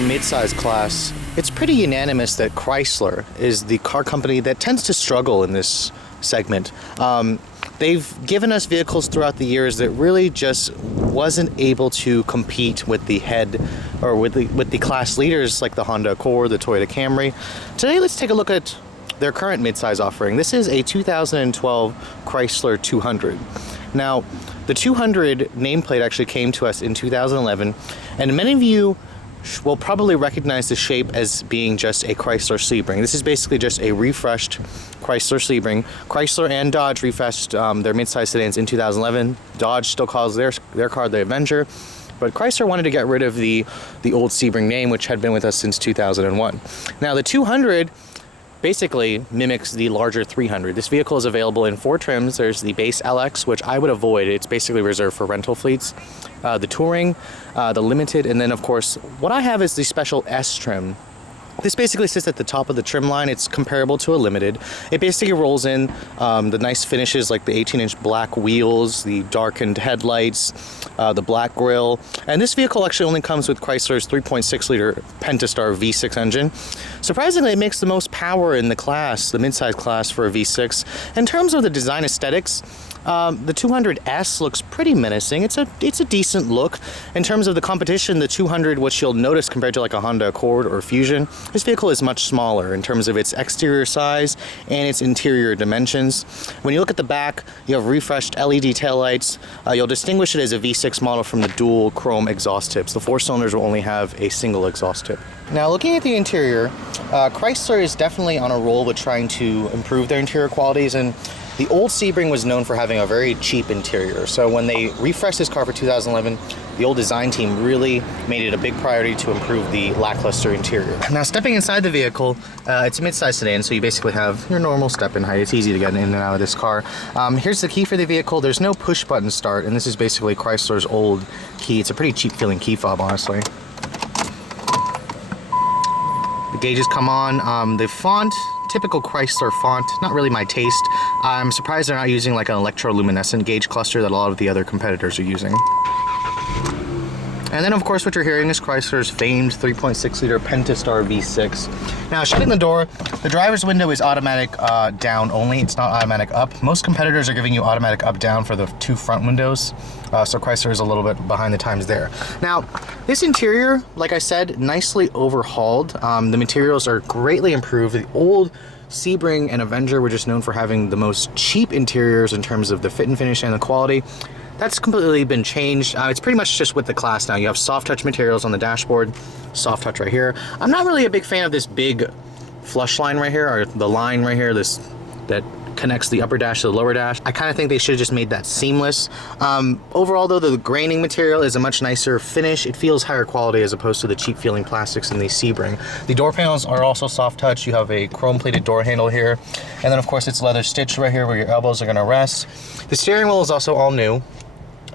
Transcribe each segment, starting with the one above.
midsize class, it's pretty unanimous that Chrysler is the car company that tends to struggle in this segment. They've given us vehicles throughout the years that really just wasn't able to compete with the head or with the class leaders like the Honda Accord, the Toyota Camry. Today, let's take a look at their current midsize offering. This is a 2012 Chrysler 200. Now, the 200 nameplate actually came to us in 2011, and many of you will probably recognize the shape as being just a Chrysler Sebring. This is basically just a refreshed Chrysler Sebring. Chrysler and Dodge refreshed their midsize sedans in 2011. Dodge still calls their car the Avenger, but Chrysler wanted to get rid of the old Sebring name, which had been with us since 2001. Now, the 200 basically mimics the larger 300. This vehicle is available in 4 trims. There's the base LX, which I would avoid. It's basically reserved for rental fleets. The Touring, the Limited, and then of course, what I have is the special S trim. This basically sits at the top of the trim line. It's comparable to a Limited. It basically rolls in the nice finishes like the 18-inch black wheels, the darkened headlights, the black grille. And this vehicle actually only comes with Chrysler's 3.6-liter Pentastar V6 engine. Surprisingly, it makes the most power in the class, the midsize class for a V6. In terms of the design aesthetics, the 200S looks pretty menacing. It's a decent look. In terms of the competition, the 200, which you'll notice compared to like a Honda Accord or Fusion, this vehicle is much smaller in terms of its exterior size and its interior dimensions. When you look at the back, you have refreshed LED taillights. You'll distinguish it as a V6 model from the dual chrome exhaust tips. The 4 cylinders will only have a single exhaust tip. Now, looking at the interior, Chrysler is definitely on a roll with trying to improve their interior qualities, and the old Sebring was known for having a very cheap interior. So when they refreshed this car for 2011, the old design team really made it a big priority to improve the lackluster interior. Now, stepping inside the vehicle, it's a midsize sedan, so you basically have your normal step-in height. It's easy to get in and out of this car. Here's the key for the vehicle. There's no push-button start, and this is basically Chrysler's old key. It's a pretty cheap-feeling key fob, honestly. The gauges come on. The font, typical Chrysler font, not really my taste. I'm surprised they're not using like an electroluminescent gauge cluster that a lot of the other competitors are using. And then, of course, what you're hearing is Chrysler's famed 3.6-liter Pentastar V6. Now, shutting the door, the driver's window is automatic down only. It's not automatic up. Most competitors are giving you automatic up-down for the 2 front windows, so Chrysler is a little bit behind the times there. Now, this interior, like I said, nicely overhauled. The materials are greatly improved. The old Sebring and Avenger were just known for having the most cheap interiors in terms of the fit and finish and the quality. That's completely been changed. It's pretty much just with the class now. You have soft touch materials on the dashboard, soft touch right here. I'm not really a big fan of this big flush line right here, or the line right here, that connects the upper dash to the lower dash. I kind of think they should have just made that seamless. Overall though, the graining material is a much nicer finish. It feels higher quality as opposed to the cheap feeling plastics in the Sebring. The door panels are also soft touch. You have a chrome plated door handle here. And then of course it's leather stitched right here where your elbows are gonna rest. The steering wheel is also all new.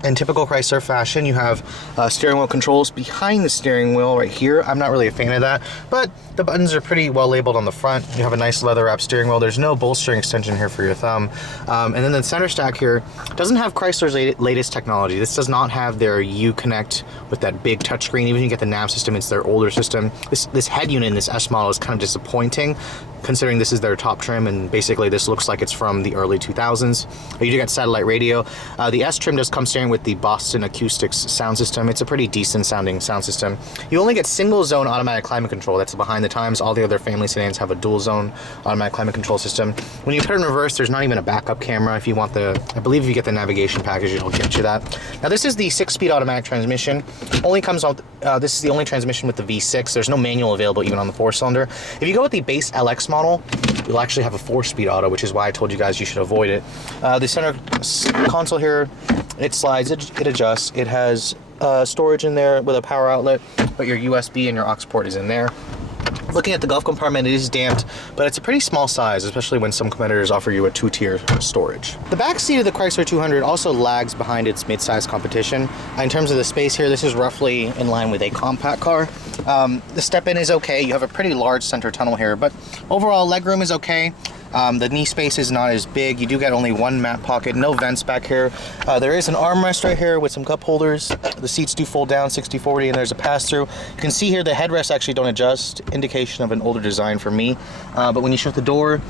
In typical Chrysler fashion, you have steering wheel controls behind the steering wheel right here. I'm not really a fan of that, but the buttons are pretty well labeled on the front. You have a nice leather wrap steering wheel. There's no bolstering extension here for your thumb. And then the center stack here doesn't have Chrysler's latest technology. This does not have their Uconnect with that big touchscreen. Even if you get the nav system, it's their older system. This head unit in this S model is kind of disappointing, considering this is their top trim, and basically this looks like it's from the early 2000s. You do get satellite radio. The S trim does come standard with the Boston Acoustics sound system. It's a pretty decent sounding sound system. You only get single zone automatic climate control. That's behind the times. All the other family sedans have a dual zone automatic climate control system. When you put it in reverse, there's not even a backup camera. If you want I believe if you get the navigation package, it'll get you that. Now this is the 6-speed automatic transmission. Only comes out, this is the only transmission with the V6. There's no manual available even on the 4-cylinder. If you go with the base LX model, you'll actually have a 4-speed auto, which is why I told you guys you should avoid it. The center console here, it slides, it adjusts. It has storage in there with a power outlet, but your USB and your aux port is in there. Looking at the glove compartment, it is damped, but it's a pretty small size, especially when some competitors offer you a 2-tier storage. The back seat of the Chrysler 200 also lags behind its mid-size competition. In terms of the space here, this is roughly in line with a compact car. The step-in is okay. You have a pretty large center tunnel here, but overall legroom is okay. The knee space is not as big. You do get only one mat pocket, no vents back here. There is an armrest right here with some cup holders. The seats do fold down 60/40, and there's a pass-through. You can see here the headrests actually don't adjust, indication of an older design for me. But when you shut the door,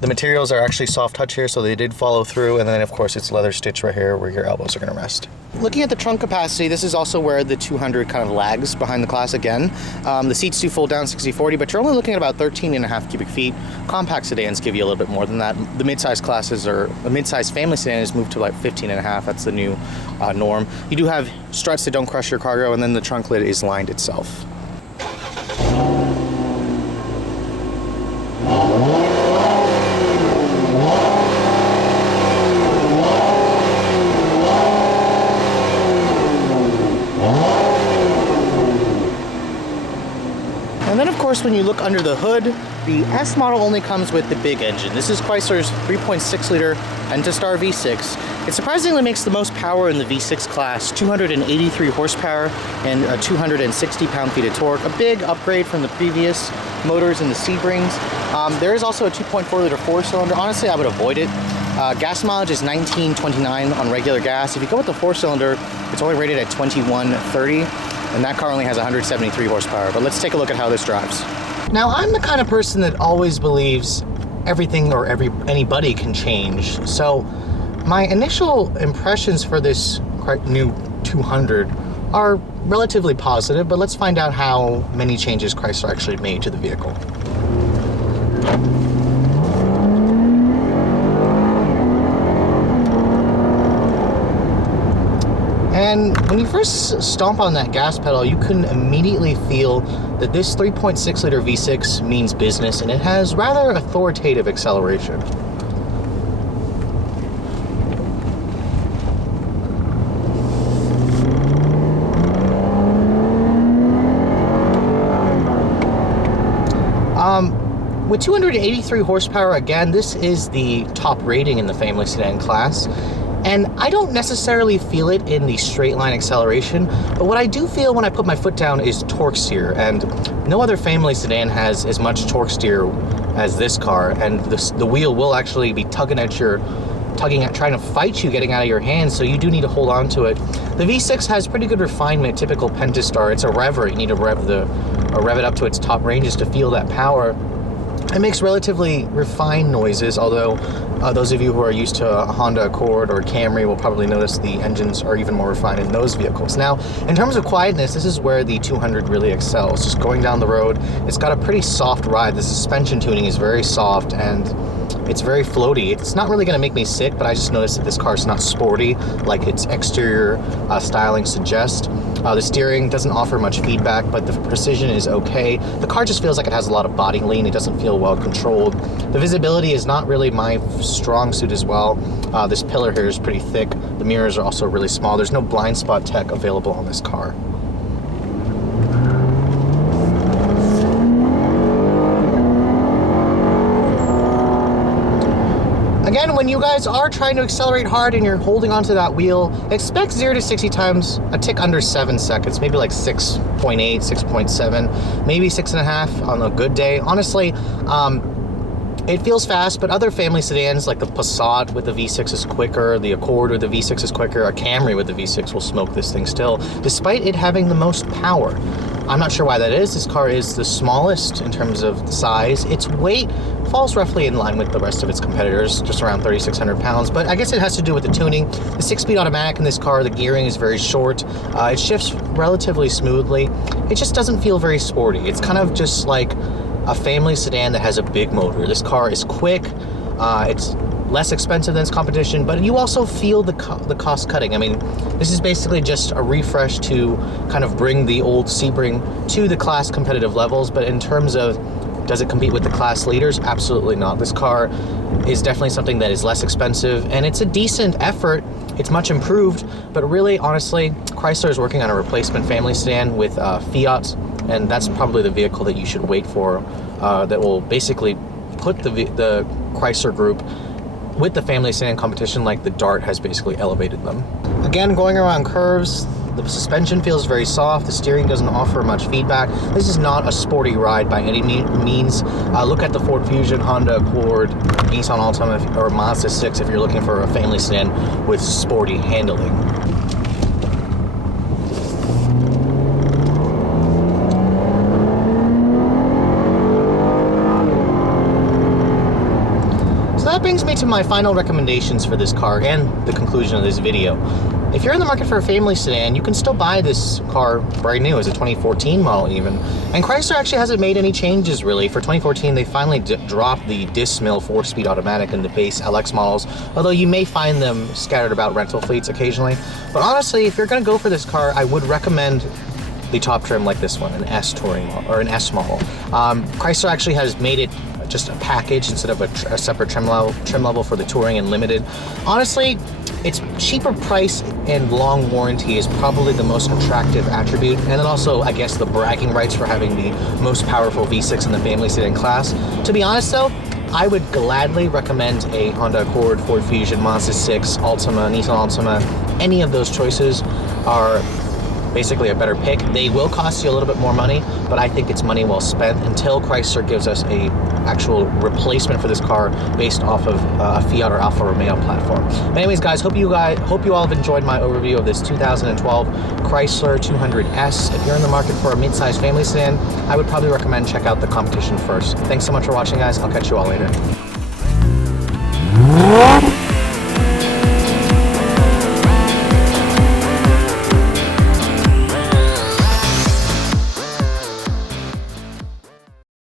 the materials are actually soft touch here, so they did follow through. And then of course it's leather stitch right here where your elbows are gonna rest. Looking at the trunk capacity, this is also where the 200 kind of lags behind the class again. The seats do fold down 60/40, but you're only looking at about 13.5 cubic feet. Compact sedans give you a little bit more than that. The mid-size classes, or a mid-size family sedan, has moved to like 15.5. That's the new norm. You do have struts that don't crush your cargo, and then the trunk lid is lined itself. And then of course when you look under the hood, the S model only comes with the big engine. This is Chrysler's 3.6 liter Pentastar V6. It surprisingly makes the most power in the V6 class, 283 horsepower and 260 pound-feet of torque. A big upgrade from the previous motors in the Sebrings. There is also a 2.4 liter four-cylinder. Honestly, I would avoid it. Gas mileage is 19.29 on regular gas. If you go with the four-cylinder, it's only rated at 21.30. And that car only has 173 horsepower, but let's take a look at how this drives. Now, I'm the kind of person that always believes everything or anybody can change. So my initial impressions for this new 200 are relatively positive, but let's find out how many changes Chrysler actually made to the vehicle. And when you first stomp on that gas pedal, you can immediately feel that this 3.6 liter V6 means business, and it has rather authoritative acceleration. With 283 horsepower, again, this is the top rating in the family sedan class. And I don't necessarily feel it in the straight line acceleration, but what I do feel when I put my foot down is torque steer, and no other family sedan has as much torque steer as this car, and the wheel will actually be trying to fight you getting out of your hands, so you do need to hold on to it. The V6 has pretty good refinement, typical Pentastar. It's a rever. You need to rev it up to its top ranges to feel that power. It makes relatively refined noises, although those of you who are used to a Honda Accord or Camry will probably notice the engines are even more refined in those vehicles. Now, in terms of quietness, this is where the 200 really excels. Just going down the road, it's got a pretty soft ride. The suspension tuning is very soft and it's very floaty. It's not really going to make me sick, but I just noticed that this car is not sporty like its exterior styling suggests. The steering doesn't offer much feedback, but the precision is okay. The car just feels like it has a lot of body lean. It doesn't feel well controlled. The visibility is not really my strong suit as well. This pillar here is pretty thick. The mirrors are also really small. There's no blind spot tech available on this car. Again, when you guys are trying to accelerate hard and you're holding onto that wheel, expect 0 to 60 times a tick under 7 seconds, maybe like 6.8, 6.7, maybe 6.5 on a good day. Honestly, it feels fast, but other family sedans like the Passat with the V6 is quicker, the Accord with the V6 is quicker, a Camry with the V6 will smoke this thing still, despite it having the most power. I'm not sure why that is. This car is the smallest in terms of the size. Its weight falls roughly in line with the rest of its competitors, just around 3,600 pounds, but I guess it has to do with the tuning. The 6-speed automatic in this car, the gearing is very short. It shifts relatively smoothly. It just doesn't feel very sporty. It's kind of just like a family sedan that has a big motor. This car is quick. It's less expensive than its competition, but you also feel the cost cutting. I mean, this is basically just a refresh to kind of bring the old Sebring to the class competitive levels, but in terms of does it compete with the class leaders? Absolutely not. This car is definitely something that is less expensive, and it's a decent effort. It's much improved, but really, honestly, Chrysler is working on a replacement family sedan with Fiat, and that's probably the vehicle that you should wait for that will basically put the Chrysler group with the family sedan competition like the Dart has basically elevated them. Again, going around curves, The suspension feels very soft. The steering doesn't offer much feedback. This is not a sporty ride by any means. Look at the Ford Fusion, Honda Accord, Nissan Altima, or Mazda 6 if you're looking for a family sedan with sporty handling. That brings me to my final recommendations for this car and the conclusion of this video. If you're in the market for a family sedan, you can still buy this car brand new as a 2014 model even. And Chrysler actually hasn't made any changes really. For 2014, they finally dropped the disc mill 4-speed automatic in the base LX models, although you may find them scattered about rental fleets occasionally. But honestly, if you're gonna go for this car, I would recommend the top trim like this one, an S Touring model, or an S model. Chrysler actually has made it just a package instead of a separate trim level for the Touring and Limited. Honestly, its cheaper price and long warranty is probably the most attractive attribute, and then also, I guess, the bragging rights for having the most powerful V6 in the family sedan class. To be honest though, I would gladly recommend a Honda Accord, Ford Fusion, Mazda 6, Altima, Nissan Altima. Any of those choices are basically a better pick. They will cost you a little bit more money, but I think it's money well spent until Chrysler gives us a actual replacement for this car based off of a Fiat or Alfa Romeo platform. But anyways, guys, hope you all have enjoyed my overview of this 2012 Chrysler 200S. If you're in the market for a mid-size family sedan, I would probably recommend check out the competition first. Thanks so much for watching, guys. I'll catch you all later.